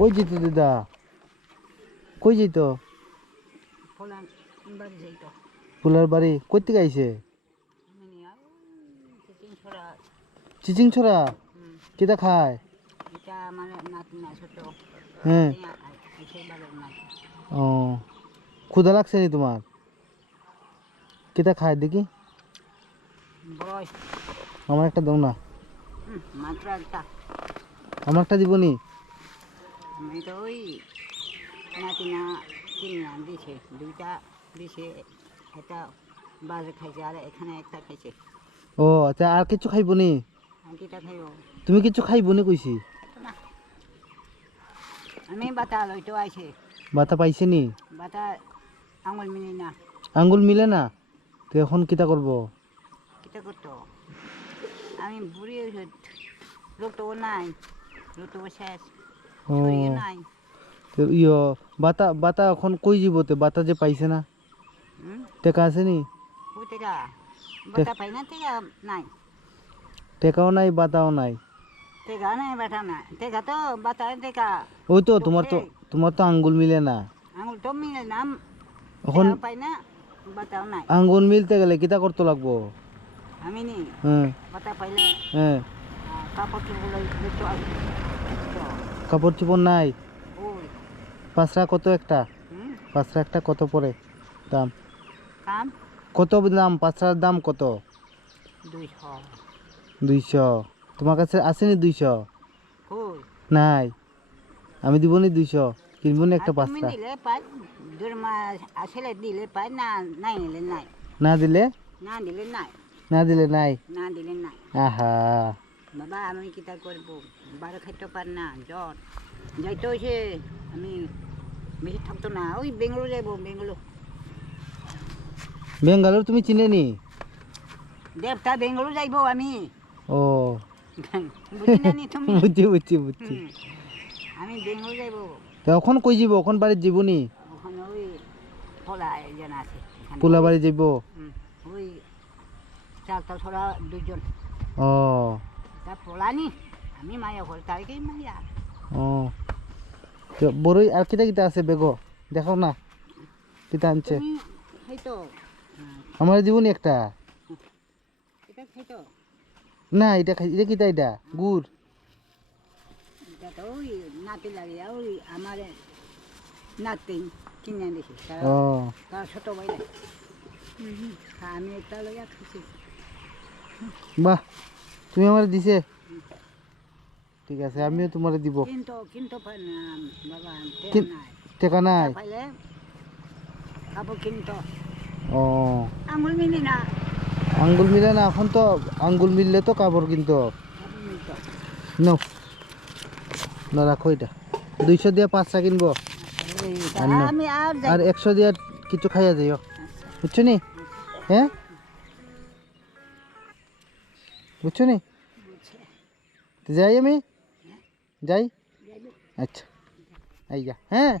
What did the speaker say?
কই যেত দিদা? কই যেত? ফুলার বাড়ি কই থেকে আইছে? চিচিং ছড়া কিতা খায়? হ্যাঁ। ও ক্ষুধা লাগছে নি তোমার? কিতা খায় দেখি? আমার একটা দাও না। আমার একটা দিব নি? আমি তো ওই নাতিনা কিনে আন দিছে, দুইটা দিছে, একটা বাজে খাইছে আর এখানে একটা খাইছে। ও আচ্ছা, আর কিছু খাইব নি? আমি কিটা খাইব? তুমি কিছু খাইব নি কইছি? না, আমি বাতা লইতো আইছে। বাতা পাইছে নি? বাতা আঙুল মিলি না। আঙ্গুল মিলে না? তো এখন কিতা করব? কিটা করতো? আমি বুড়ি হইছে, রক্ত নাই, রক্ত শেষ, ও শরীর নাই। তো বাতা বাতা এখন কই যাবতে? বাতা যে পাইছে না, টেকা আছে নি? ওই টেকা বাতা পাই না, টেকা নাই। টেকাও নাই বাতাও নাই? টেকা নাই, বাতা নাই। টেকা তো বাতা টেকা। ওই তো তোমার তো আঙ্গুল মিলে না। আঙুল তো মিলে না, এখন টেকাও পাই না, বাতাও নাই। আঙ্গুল মিলতে গেলে কিতা করতে লাগবো? আমি নি হ্যাঁ বাতা পাইলে হ্যাঁ। কাপড় চোপড় লইতো আসবে। কাপড় চোপড় নাই? ওই পাঁচরা কত একটা? পাঁচরা একটা কত পড়ে দাম? কাম কত দাম? পাঁচরার দাম কত? 200। 200? তোমার কাছে আছে নি 200? ওই নাই। আমি দিব নি 200? কিনবো নি একটা আর তুমি পাঁচরা? দিলে পাই, 2 মাস আসলে দিলে পাই, না নাই নিলে নাই, না দিলে? না দিলে নাই, না দিলে নাই? না দিলে নাই। আহা। বাবা আমি কিতা করবো, বারো খাইতে পার না, জ্বর যাইতে হয়েছে। আমি বেশি থাকতো না, ওই বেঙ্গালুরু যাইবো, বেঙ্গালুরু। বেঙ্গালোর তুমি চিনে নি? দেবতা বেঙ্গালুরু যাইবো আমি। ও বুঝি না নি তুমি? বুঝছি। আমি বেঙ্গালুরু যাইবো। তখন কই যাব? এখন বাড়ি যাব নি? ওখানে ওই পোলা একজন আছে, এখানে পোলা বাড়ি যাব? ওই চালতা ছড়া 2 জন। ও তা পোলা নি, আমি মায়া হল তারিখেই মায়া। ও তো বড়ই আর কিতা কিতা আছে বেগো? দেখাও না কিতা আনছে। তুমি খাইতো? আমার জীবনী একটা। এটা খাইতো? না এটা খাই, এটা কিতা? এটা গুড়? এটা তো ওই নাতি লাগে, ওই আমার নাতি কিনে দিছে, ও তার ছোট ভাই লাগে। আমি একটা লইয়া খাইছি। বাহ, তুমি আমার দিছে? ঠিক আছে, আমিও তোমারে দিব। কিন্তু পাই না বাবা, টাকা নাই? পাইলে কাপড় কিনতো। ও আঙুল মিলি না, আঙ্গুল মিলে না? এখন তো আঙ্গুল মিললে তো কাপড় কিনতো। কাপড় মিলতো। নাও না, রাখো এটা। 200 দিয়ে পাঁচটা কিনবো। আর নাও। আমি আর আর যাইবো। 100 দিয়ে কিছু খাইয়া যাইও, বুঝছো নি? হ্যাঁ বুঝছো নি? তো যাই আমি, যাই। আচ্ছা আইয়া, হ্যাঁ।